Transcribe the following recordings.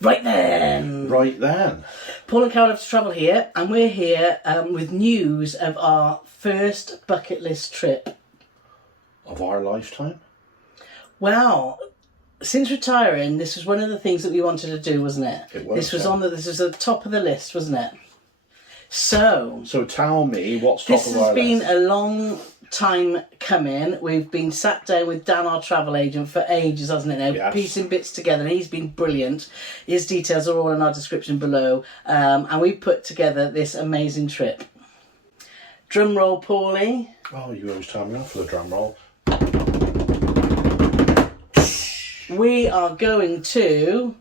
Right then. Right then. Paul and Carole have to travel here, and we're here with news of our first bucket list trip. Of our lifetime? Well, since retiring, this was one of the things that we wanted to do, wasn't it? It was. This was this was at the top of the list, wasn't it? So tell me what's top of our list. This has been a long time coming. We've been sat down with Dan, our travel agent, for ages, hasn't it now? Yes. Piecing bits together, and he's been brilliant. His details are all in our description below. And we put together this amazing trip. Drum roll, Paulie. Oh, you always tell me off for the drum roll. We are going to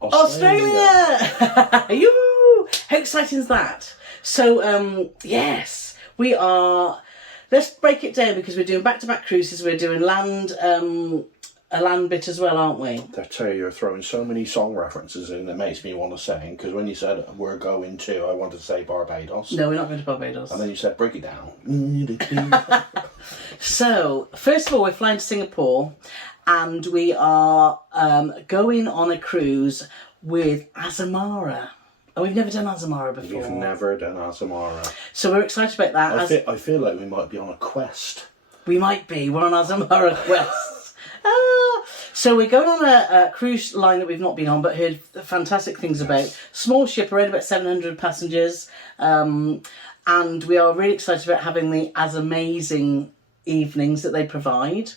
Australia. Yoo! How exciting is that? So, yes, we are. Let's break it down because we're doing back-to-back cruises. We're doing a land bit as well, aren't we? I tell you, you're throwing so many song references in that makes me want to sing. Because when you said we're going to, I wanted to say Barbados. No, we're not going to Barbados. And then you said break it down. So, first of all, we're flying to Singapore, and we are going on a cruise with Azamara. Oh, we've never done Azamara before. We've never done Azamara. So we're excited about that. I feel like we might be on a quest. We might be. We're on Azamara quest. So we're going on a cruise line that we've not been on, but heard fantastic things about. Small ship, around about 700 passengers. And we are really excited about having as amazing evenings that they provide.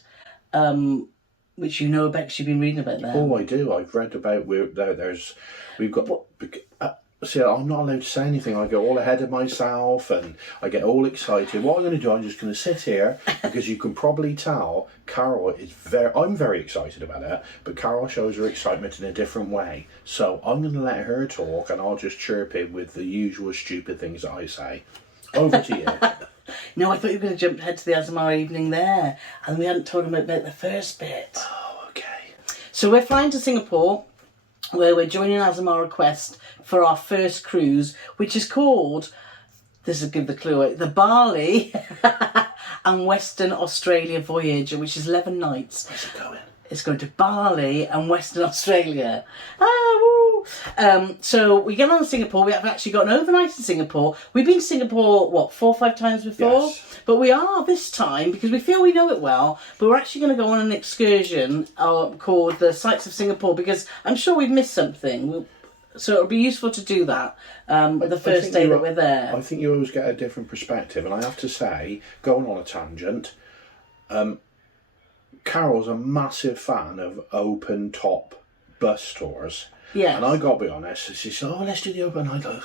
Which you know about because you've been reading about them. Oh, I do. I've read about we've got. See, I'm not allowed to say anything. I go all ahead of myself and I get all excited. What I'm going to do, I'm just going to sit here because you can probably tell Carole is I'm very excited about it, but Carole shows her excitement in a different way. So I'm going to let her talk and I'll just chirp in with the usual stupid things that I say. Over to you. No, I thought you were going to jump ahead to the Azamara evening there, and we hadn't told them about the first bit. Oh, okay. So we're flying to Singapore, where we're joining Azamara Quest for our first cruise, which is called, this will give the clue away, the Bali and Western Australia Voyage, which is 11 nights. Where's it going? It's going to Bali and Western Australia. So we get on to Singapore. We have actually got an overnight in Singapore. We've been to Singapore, 4 or 5 times before? Yes. But we are this time, because we feel we know it well, but we're actually going to go on an excursion called the Sights of Singapore, because I'm sure we've missed something. So it'll be useful to do that the first day that we're there. I think you always get a different perspective. And I have to say, going on a tangent, Carole's a massive fan of open top bus tours. Yeah. And I got to be honest, she said, let's do the open. I go,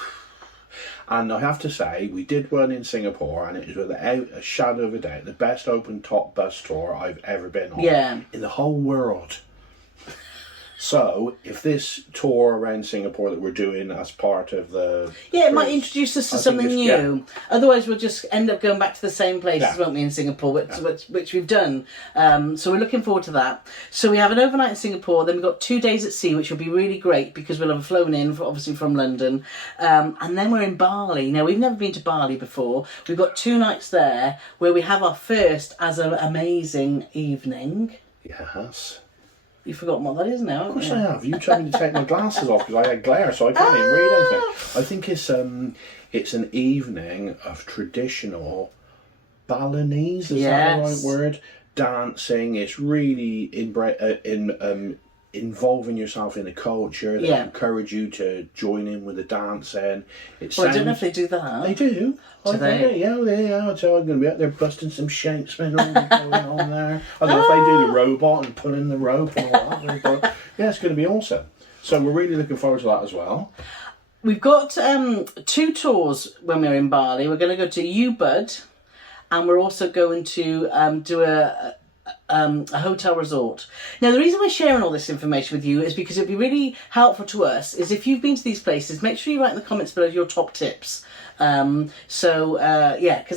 and I have to say, we did one in Singapore, and it was without a shadow of a doubt the best open top bus tour I've ever been on in the whole world. So, if this tour around Singapore that we're doing as part of the... Yeah, it might introduce us to something new. Yeah. Otherwise, we'll just end up going back to the same places, won't we, in Singapore, which we've done. So we're looking forward to that. So we have an overnight in Singapore, then we've got 2 days at sea, which will be really great because we'll have flown in, obviously, from London. And then we're in Bali. Now, we've never been to Bali before. We've got 2 nights there where we have our first as an amazing evening. Yes. You've forgotten what that is now, haven't you? Of course I have. You told me to take my glasses off because I had glare, so I can't even read anything. I think it's an evening of traditional Balinese, is that the right word? Dancing. It's really involving yourself in the culture. They encourage you to join in with the dancing. I don't know if they do that. They do. Do they? Yeah. So I'm going to be out there busting some shanks going on there. I don't know if they do the robot and pulling the rope and all that. But yeah, it's going to be awesome. So we're really looking forward to that as well. We've got 2 tours when we're in Bali. We're going to go to Ubud, and we're also going to do a hotel resort. Now, the reason we're sharing all this information with you is because it'd be really helpful to us is if you've been to these places, make sure you write in the comments below your top tips. Because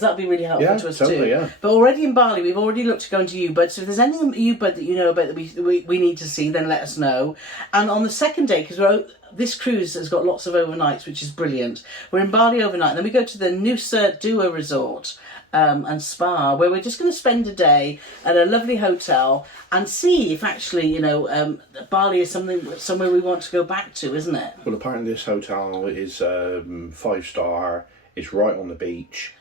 that'd be really helpful to us too. Yeah. But already in Bali, we've already looked at going to Ubud. So if there's anything in Ubud that you know about that we need to see, then let us know. And on the second day, because this cruise has got lots of overnights, which is brilliant. We're in Bali overnight, then we go to the Nusa Dua Resort and Spa, where we're just going to spend a day at a lovely hotel and see if actually, you know, Bali is somewhere we want to go back to, isn't it? Well, apparently this hotel is 5-star. It's right on the beach.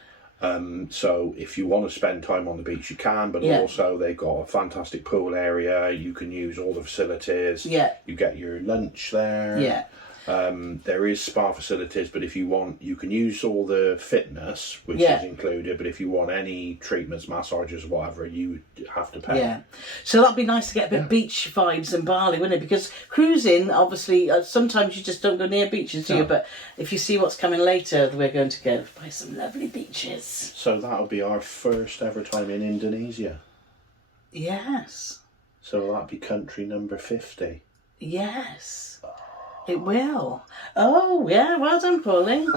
So if you want to spend time on the beach, you can, but also they've got a fantastic pool area. You can use all the facilities. Yeah. You get your lunch there. Yeah. There is spa facilities, but if you want, you can use all the fitness, which is included, but if you want any treatments, massages, whatever, you have to pay. Yeah. So that'd be nice to get a bit of beach vibes in Bali, wouldn't it? Because cruising, obviously, sometimes you just don't go near beaches, do you? But if you see what's coming later, we're going to go by some lovely beaches. So that'll be our first ever time in Indonesia. Yes. So that'll be country number 50. Yes. It will. Oh, yeah, well done, Pauline.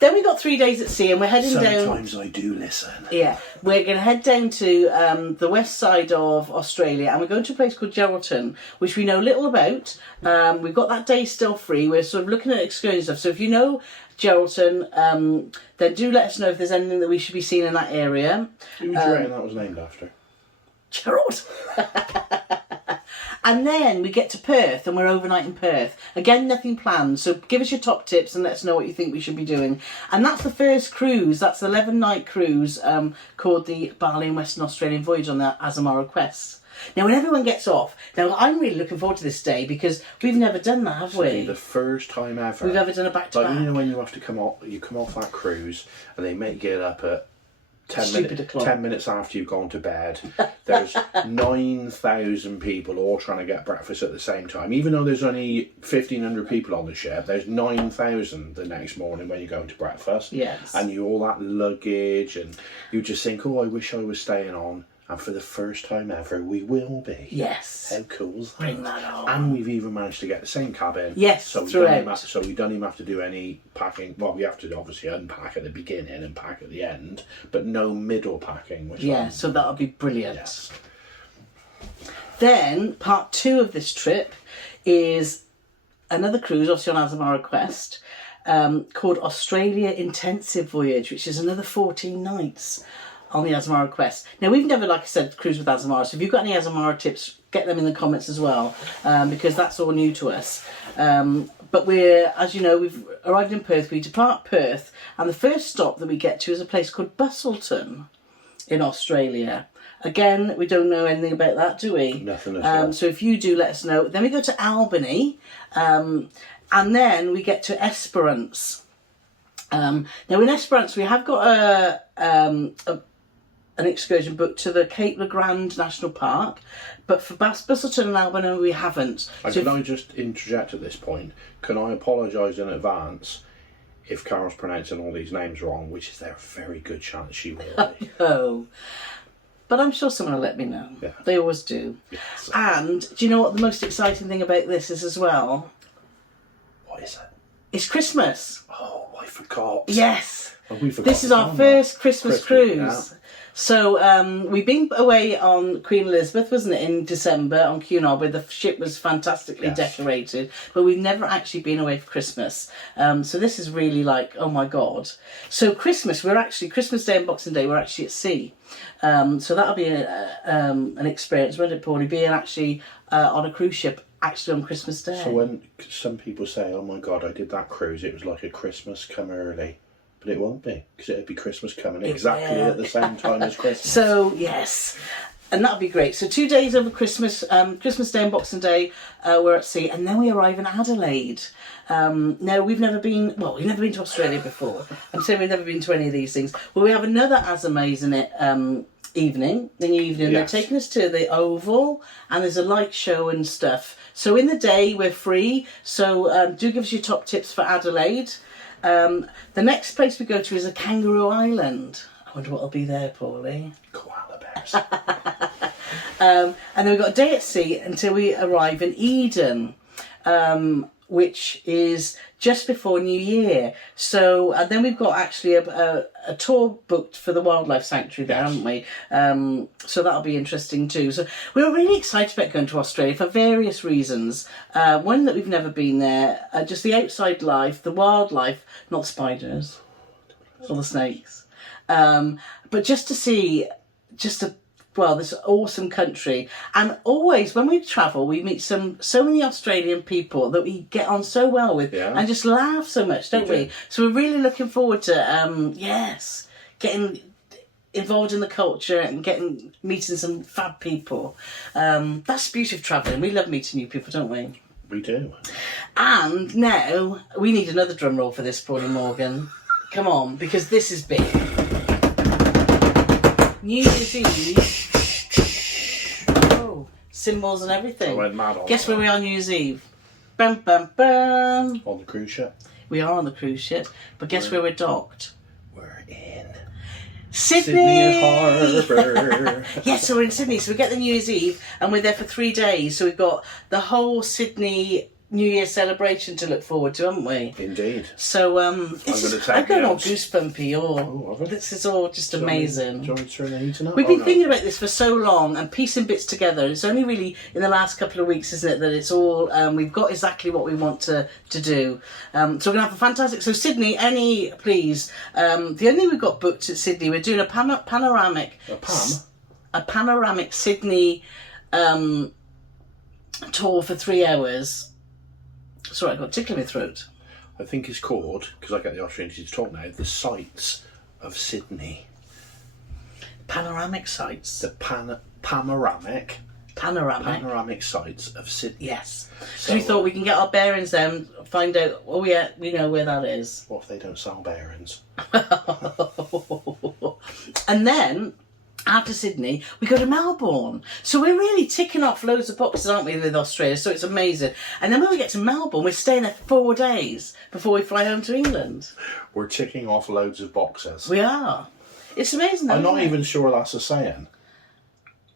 Then we got 3 days at sea and we're heading down... Sometimes I do listen. Yeah, we're going to head down to the west side of Australia and we're going to a place called Geraldton, which we know little about. We've got that day still free. We're sort of looking at excursion stuff. So if you know Geraldton, then do let us know if there's anything that we should be seeing in that area. Who do you reckon that was named after? Gerald. And then we get to Perth and we're overnight in Perth. Again, nothing planned. So give us your top tips and let us know what you think we should be doing. And that's the first cruise. That's the 11-night cruise called the Bali and Western Australian Voyage on the Azamara Quest. Now, when everyone gets off, now I'm really looking forward to this day because we've never done that, have we? It'll be the first time ever we've ever done a back-to-back. Like, you know when you have to come off that cruise and they make you get up at 10 minutes after you've gone to bed. There's 9,000 people all trying to get breakfast at the same time. Even though there's only 1,500 people on the ship, there's 9,000 the next morning when you're going to breakfast. Yes. And you all that luggage and you just think, oh, I wish I was staying on. And for the first time ever, we will be. Yes. How cool's that? Bring that on. And we've even managed to get the same cabin. Yes, so we don't even have to do any packing. Well, we have to obviously unpack at the beginning and pack at the end, but no middle packing. Which so that'll be brilliant. Yes. Then, part 2 of this trip is another cruise, obviously on Azamara Quest, called Australia Intensive Voyage, which is another 14 nights. On the Azamara Quest. Now, we've never, like I said, cruised with Azamara, so if you've got any Azamara tips, get them in the comments as well, because that's all new to us. But we're, as you know, we've arrived in Perth, we depart Perth, and the first stop that we get to is a place called Busselton in Australia. Again, we don't know anything about that, do we? Nothing at all. So if you do, let us know. Then we go to Albany, and then we get to Esperance. Now, in Esperance, we have got an excursion booked to the Cape Le Grand National Park, but for Busselton and Albany we haven't. Can I just interject at this point? Can I apologise in advance if Carole's pronouncing all these names wrong, which is there a very good chance she will be. Oh, but I'm sure someone will let me know. Yeah. They always do. Yes. And do you know what the most exciting thing about this is as well? What is it? It's Christmas. Oh, I forgot. Yes. Oh, we forgot This is our first Christmas cruise. Yeah. So we've been away on Queen Elizabeth, wasn't it, in December on Cunard, where the ship was fantastically decorated, but we've never actually been away for Christmas. So this is really like, oh my God. So Christmas Day and Boxing Day, we're actually at sea. So that'll be an experience, won't it, Paulie, being actually on a cruise ship actually on Christmas Day. So when some people say, oh my God, I did that cruise, it was like a Christmas come early. But it won't be, because it'll be Christmas coming exactly at the same time as Christmas. So, yes. And that'll be great. So 2 days over Christmas, Christmas Day and Boxing Day, we're at sea. And then we arrive in Adelaide. Now, we've never been to Australia before. I'm saying we've never been to any of these things. Well, we have another as amazing evening. They're taking us to the Oval, and there's a light show and stuff. So in the day, we're free. So do give us your top tips for Adelaide. The next place we go to is a kangaroo island. I wonder what'll be there, Paulie. Koala bears. And then we've got a day at sea until we arrive in Eden, which is just before New Year. So, and then we've got actually a tour booked for the wildlife sanctuary there, haven't we? So that'll be interesting too. So we're really excited about going to Australia for various reasons. One, that we've never been there, just the outside life, the wildlife, not the spiders or the snakes, but just to see just a this awesome country. And always when we travel, we meet so many Australian people that we get on so well with and just laugh so much, don't we? So we're really looking forward to, getting involved in the culture and meeting some fab people. That's the beauty of travelling. We love meeting new people, don't we? We do. And now we need another drum roll for this, Pauline Morgan. Come on, because this is big. New Year's Eve. Oh, cymbals and everything. I went mad on Guess that. where we are New Year's Eve? Bum, bum, bum. On the cruise ship. We are on the cruise ship, but guess where we're docked? We're in Sydney Harbour. Yes, so we're in Sydney. So we get the New Year's Eve and we're there for 3 days. So we've got the whole Sydney New Year celebration to look forward to, haven't we? Indeed. So I'm going all notes. goosebumpy. This is all just amazing. Do you want me to turn the heating up? We've been thinking about this for so long and piecing bits together. It's only really in the last couple of weeks, isn't it, that it's all we've got exactly what we want to do. So we're gonna have a fantastic. So Sydney, please. The only thing we've got booked at Sydney, we're doing a panoramic. A panoramic Sydney tour for 3 hours. Sorry, I got a tickle in my throat. I think it's called, because I get the opportunity to talk now, the sights of Sydney. Panoramic sights. The panoramic sights of Sydney. Yes. So we thought we can get our bearings then, find out, oh yeah, we know where that is. What if they don't sell bearings? And then, after Sydney, we go to Melbourne. So we're really ticking off loads of boxes, aren't we, with Australia? So it's amazing. And then when we get to Melbourne, we're staying there for 4 days before we fly home to England. We're ticking off loads of boxes. We are. It's amazing, though, I'm not isn't it? even sure that's a saying.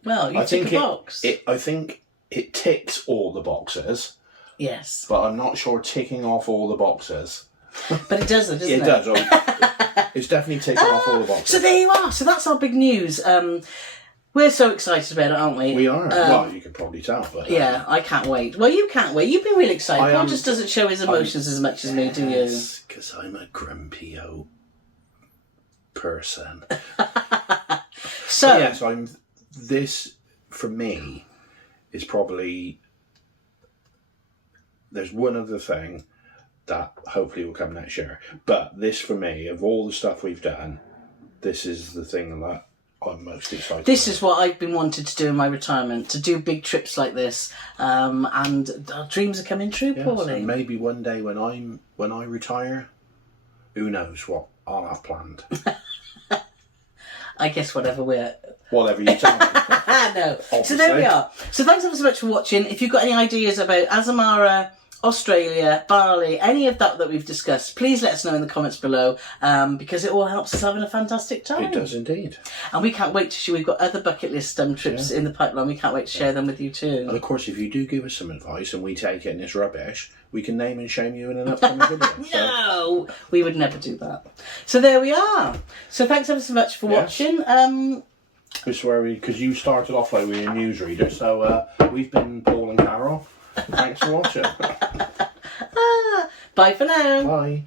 Well, you tick a box. I think it ticks all the boxes. Yes. But I'm not sure ticking off all the boxes. But it does, doesn't it? It does. It's definitely ticking off all the boxes. So there you are. So that's our big news. We're so excited about it, aren't we? We are. Well, you can probably tell. But yeah, I can't wait. Well, you can't wait. You've been really excited. Paul just doesn't show his emotions as much as me, do you? Yes, because I'm a grumpy old person. So but yes, this for me is probably. There's one other thing that hopefully will come next year, but this for me, of all the stuff we've done, this is the thing that I'm most excited. This is what I've been wanting to do in my retirement, to do big trips like this, and our dreams are coming true, Paulie. And maybe one day when I retire, who knows what I'll have planned. I guess whatever you tell me. No. Obviously. So there we are. So thanks ever so much for watching. If you've got any ideas about Azamara, Australia, Bali, any of that we've discussed, please let us know in the comments below, because it all helps us having a fantastic time. It does indeed. And we can't wait to share. We've got other bucket list trips in the pipeline. We can't wait to share them with you too. And of course, if you do give us some advice and we take it and it's rubbish, we can name and shame you in an upcoming video. No, we would never do that. So there we are. So thanks ever so much for watching. Because you started off like we were a newsreader, so we've been Paul and Carole. Thanks for watching. Bye for now. Bye.